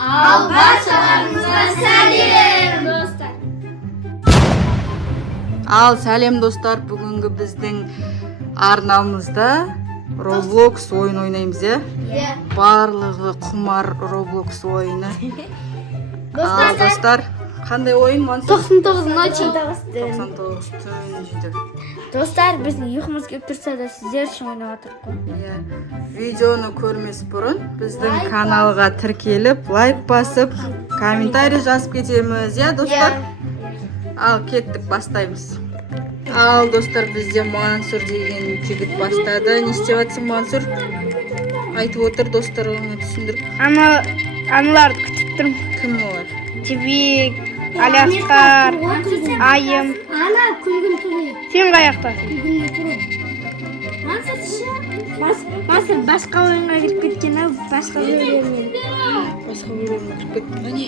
Ал баршаларыңызға сәлем достар. Ал сәлем достар, бүгінгі біздің арнамызда Roblox ойын ойнаймыз, барлығы құмар Roblox ойыны. Ал достар, қандай ойын Мансур? 99 ночи. 99 түн жейді. Достар, біздің ұйқымыз келіп тұрса да сіздер үшін ойнап отырмыз ғой. Видеоны көрмес бұрын біздің каналға тіркеліп, лайк басып, комментарий жазып кетеміз, достар? Ал кеттік, бастаймыз. Ал достар, бізде Мансур деген жігіт бастады. Не істеп жатсың, Мансур? Айтып отыр, достарыңа түсіндіріп. Аналарды күтіп тұрмын. Кім олар? Жібек, Аляскар, Айым. Ана күлгін тұры. Сен қаяқтасың? Күлгін тұры. Мансур басқа ойынға кіріп кеткен, басқа бөліммен. Басқа бөлімге кіріп кеттің ба не?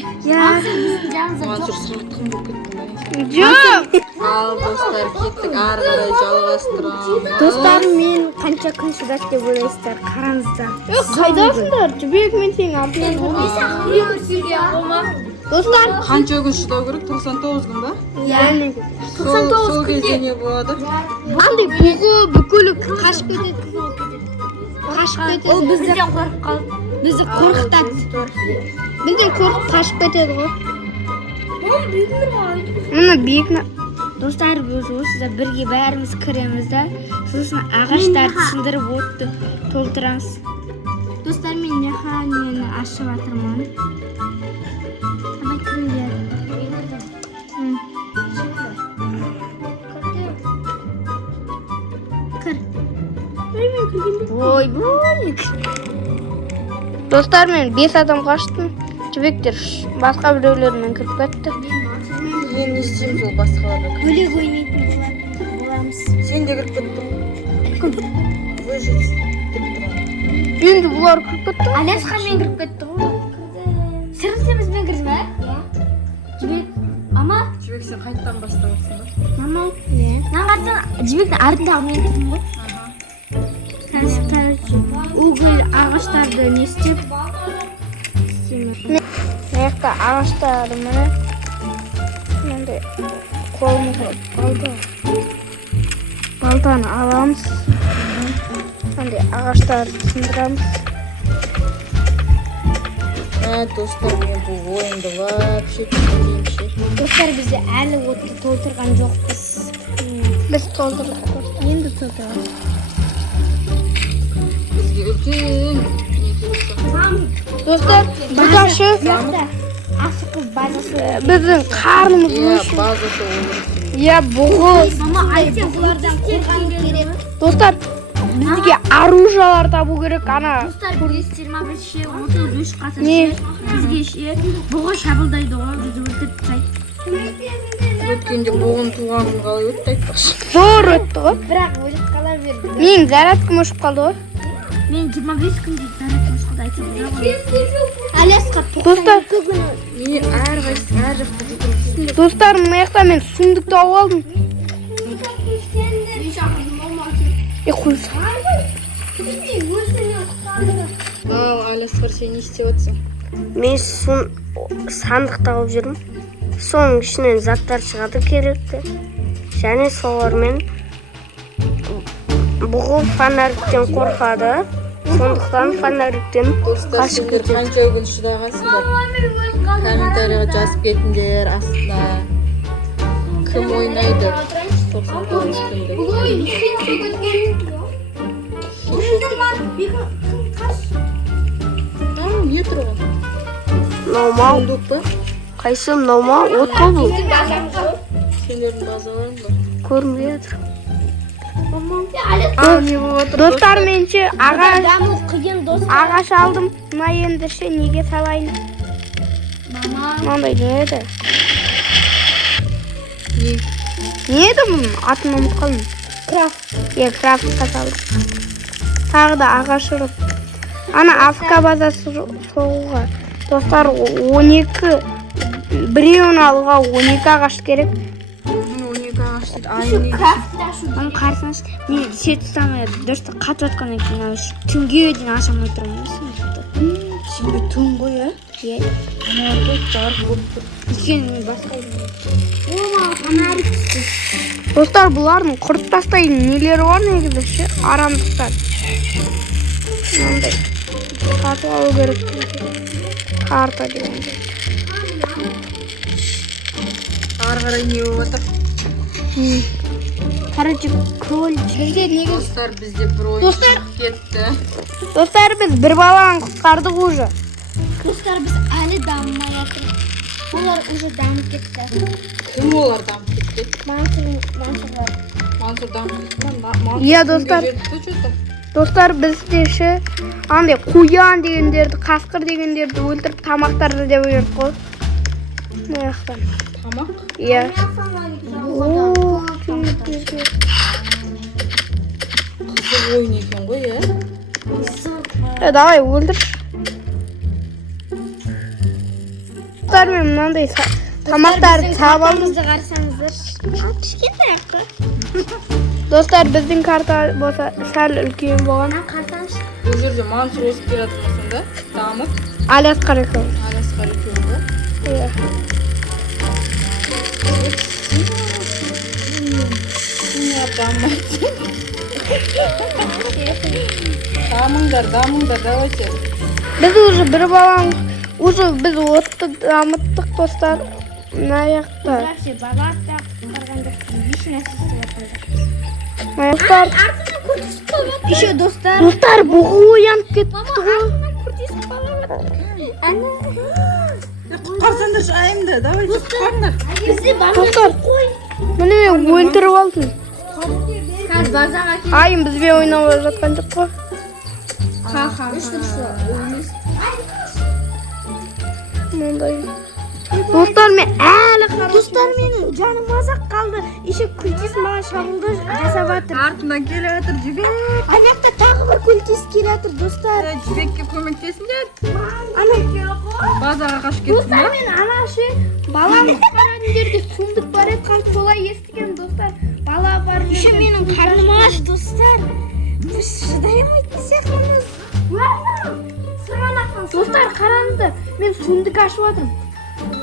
Мансур сақтығын болып кеттің ба не? Жоқ! Ал достар, кеттік, ары қарай жалғастырамыз. Достар, мен қанша күн шыдады деп ойлайсыздар, қараңыздар. Қайдасыңдар? Жібек мен сенің артынан Достар, Қанша күн шыдау керек? 99 күн ба? Сол кезде не болады? андай бұғы бүкілі қашып кетеді. Ол бізден қорқып қалды. Бізді қорқытады. Бізден қорқып қашып кетеді ғой. Мына биік. Достар, біз осыда бірге бәріміз кіреміз да, сосын ағаштарды сындырып отты толтырамыз. Достар, мен механияны ашып жатырмын. Абай кіріңдер. Кір. Ой, Достар, мен 5 адам қаштым. Жібектер басқа біреулермен кіріп кетті. Мен не істейміз ол басқаларға? бөлек ойнайтын боламыз. Сен де кіріп кеттің. Выжить деп тұрмын. Енді бұлар кіріп кетті. Аляскамен кіріп кетті ғой. Сірімсемізбен кірді ме? Жібек, мама? Жібек, сен қайттан баставатсың ба? Мама? Мына қарасаң, жібектің артындағы мен тұрмын ғой. Угол ағаштарды не істеп? Мына жақта ағаштары міне. Мынандай қолымызға балтаны аламыз. Мынандай ағаштарды сындырамыз. Достар, мен бұл ойынды вообще түсінбеймін. Достар, бізде әлі отты толтырған жоқпыз. Біз толтырдық. Енді толтырамыз. Бізге үлкен Достар, бұдашы Асықыз базасы. біздің қарнымыз өшіп. базасы olur. Бұғы. Мама, айтсен бұлардан қорған керек. Достар, бізге оружиялар табу керек. Ана Достар, білесіздер ма, біз 33 ғасыр Не? бізге бұғы шабылдайды ғой, бізді өлтіріп тастайды. Өткенде бұғын туғанын қалай өтті айтпақшы. зор өтті ғой. Бірақ өліп қала берді. Менің зарядкам өшіп қалды ғой. Мен 25 күнде зарядка өшіп айтсам ғой. Аляска Достар, Не әр жақта жүгіріп. достар, мына жақта мен сұмдық тауып алдым. Қойса. Ал Аляскар, сен не істеп жатсың? Мен сандық тауып жүрмін. Соның ішінен заттар шығады керекті. Және солармен бұғы фонариктен қорқады. Сондықтан фонариктен Достар, қашып сендер кетеді. қанша күн шыдағансыңдар? Комментарийға жазып кетіңдер астына. Кім ойнайды? 99 күнді. Не тұрған? Мынау мал. Сундук па? Қайсы мынау мал? От қой бұл. Сендердің базаларың ба? Көрінбей жатыр. Ал не болып отыр? Достар, менше Дамыл қиын дос. ағаш алдым. Мына енді ше неге салайын? Мама. Мынандай не еді? Не? Не еді бұның? Атын ұмытып қалдым. Крафтқа салдым. Тағы да ағаш ұрып. Ана Африка базасы соғуға. Достар, 12 біреуін алуға 12 ағаш керек. 12 ағаш дейді. Оның қарсаңыз, мен сет ұстамай дұрысты қатып жатқаннан кейін түнге дейін ашамай тұрмын. ішінде түн ғой, ә? Иә. Ана тут жарық болып тұр. Екен мен басқаймын. Ома, фонарик түсті. Достар, бұлардың құрт тастайтын нелері бар негізі ше, арамдықтар. Мынандай сатып алу керек. Карта дегенде. Ары қарай не болып отыр? Короче, көл жерде неге Достар, бізде бір ойын Достар! шығып кетті. Достар, біз бір баланы құтқардық уже. Достар, біз әлі дамымай жатырмыз. Олар уже дамып кетті. Кім олар дамып кетті? Мансурлар. Мансур дамып кетті ма? Иә, достар. Достар, біз де ше, андай қоян дегендерді, қасқыр дегендерді өлтіріп тамақтарды деп жүріп қой. Маяқтан. Тамақ? Иә. Қызық ойын екен ғой, ә? Давай, өлтір. Достар, мен мынандай тамақтарды сап алдым. Бізді қарсаңыздар. Кішкентай ақы. Достар, біздің карта болса сәл үлкен болған. Қарсаңыз. Бұл жерде Мансур осып келатыр сонда. Дамып. Алиасқар екен. Алиасқар екеуі ғой. Иә. Неғып дамымайды? Дамыңдар, давайте. Біз уже бір баланы, уже біз отты дамыттық, достар. Маяқта. Вообще, бабатта қарғанда еш нәрсе істеп жатқан жоқпыз. Достар, Артынан курт түсіп қалып. Еще достар. достар, бұғы оянып кетті ғой. Артынан курт түсіп қалып. Ана. Құтқарсаңдар жайымды, давайте құтқарыңдар. Бізде Достар, міне мен өлтіріп алдым. Қазір базаға келіп. Айым бізбен ойнап жатқан жоқ қой. Мындай. Достар, мен әлі қарап. Достар, менің жаным мазақ қалды. Еще күлтес маған шабуылды жасап жатыр. Артынан келе жатыр жібек. Ана жақта тағы бір күлтес келе жатыр, достар. Жібекке көмектесіңдер. Ана Базаға қашып кетті достар, ма? мен ана ше баланы қараған жерде сундық бар етқан солай естіген, достар. Бала бар. Еще менің қарным аш, достар. Біз шыдай алмайтын сияқтымыз. Достар, қараңыздар. Мен сундық ашып жатырмын.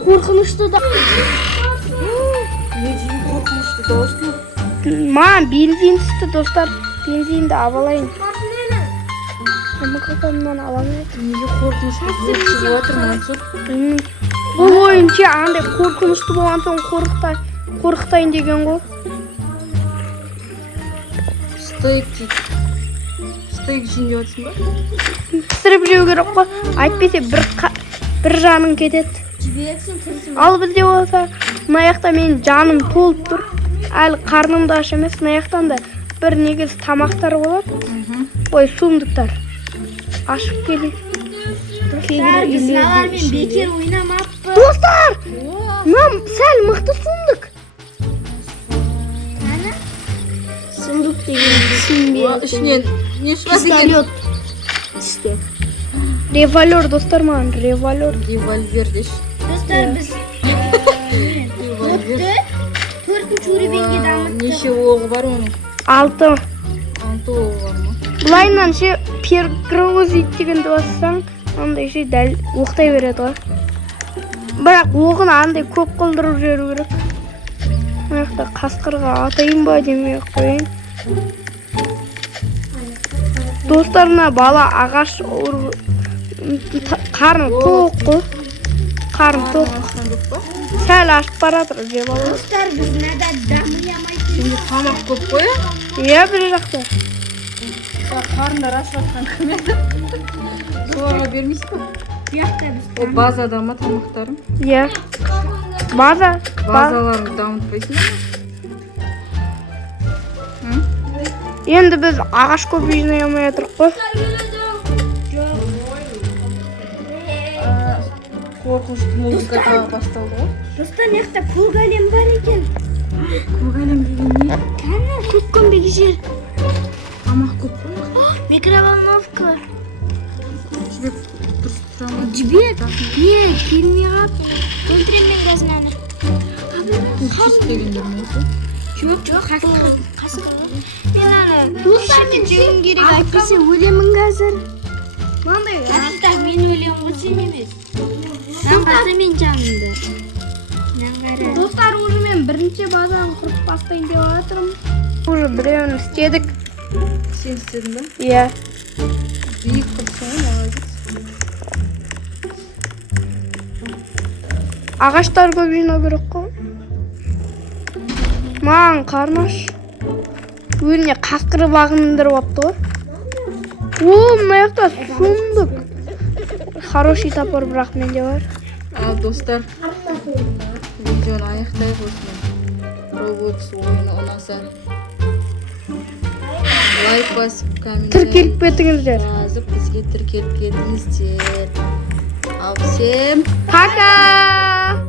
Қорқынышты да. Не дейін қорқынышты дауыс. Маған бензин түсті, достар. Бензинді абалайын. Микрофоннан аламын. Неге қорқынышты болып шығып жатыр Мансур? Бұл ойын ше андай қорқынышты болған соң қорқытайын деген ғой. Стейк дейді. Стейк жейін деп жатсың ба? Пісіріп жеу керек қой. Айтпесе бір жаның кетеді. Ал бізде болса, мына жақта менің жаным толып тұр. Әлі қарным да аш емес. Мына жақтан да бір негіз тамақтар болады. Ой, сундықтар. Ашып келейік. Біз налармен бекер ойнамаппы. Достар! Мынам сәл мықты сундық. Сундық деген Ішінен не шығады екен? Револьвер, достар, маған револьвер. Револьвер деші. Достар, біз Револьвер. 4-ші уровеньге дамыттық. Неше оғы бар оның? 6. 6 оғы бар ма? Бұлайынан ше перегрузить дегенді бассаң, андай ше дәл оқтай береді ғой. Бірақ оғын андай көп қылдырып жүру керек. Аяқта қасқырға атайын ба демей қойын. Достарына бала ағаш қарны тоқ қой. Қарны тоқ. Сәл ашып баратыр жеп алып. Достар, біз нада дамый алмайтын. Şimdi тамақ көп қой, ә? Иә, бір жақта. Қарындар ашып жатқан кім еді? Соларға бермейсіз ба? Бұяқта біз О, базада ма тамақтарым? Иә. База. Базаларыңды дамытпайсың ба? Енді біз ағаш көп жинай алмай жатырық қой. Қорқынышты музыка тағы басталды ғой. Достар, мына көк әлем бар екен. Көк әлем деген не? Кәні, көк көмбек жер. Тамақ көп қой. Микроволновка. Жібек дұрыс тұра ма? Жібек, келмей қап. Өлтірем мен газнаны. Күлтес дегендер ме? Жоқ, қасқыр. Мен ана достар, мен жегім керек. Әйтпесе өлемін қазір. Маңдай, мен өлем ғой. ол сен емес. Нанғасы мен жанымды. Нанғара. Достар, уже мен бірінші базаны құрып бастайын деп жатырмын. Уже біреуін істедік. Сен істедің ба? Иә. Биік қылсың ғой, молодец. Ағаштар көп жинау керек қой. Маған қармаш. Өзіне қасқыры бағындырып апты ғой. Мына жақта сундук. Хороший топор, бірақ менде бар. Ал достар, видеоны аяқтайық осымен. Roblox ойыны ұнаса лайк басып, Тіркеліп кетіңіздер. жазып, бізге тіркеліп кетіңіздер. Ал всем Пока!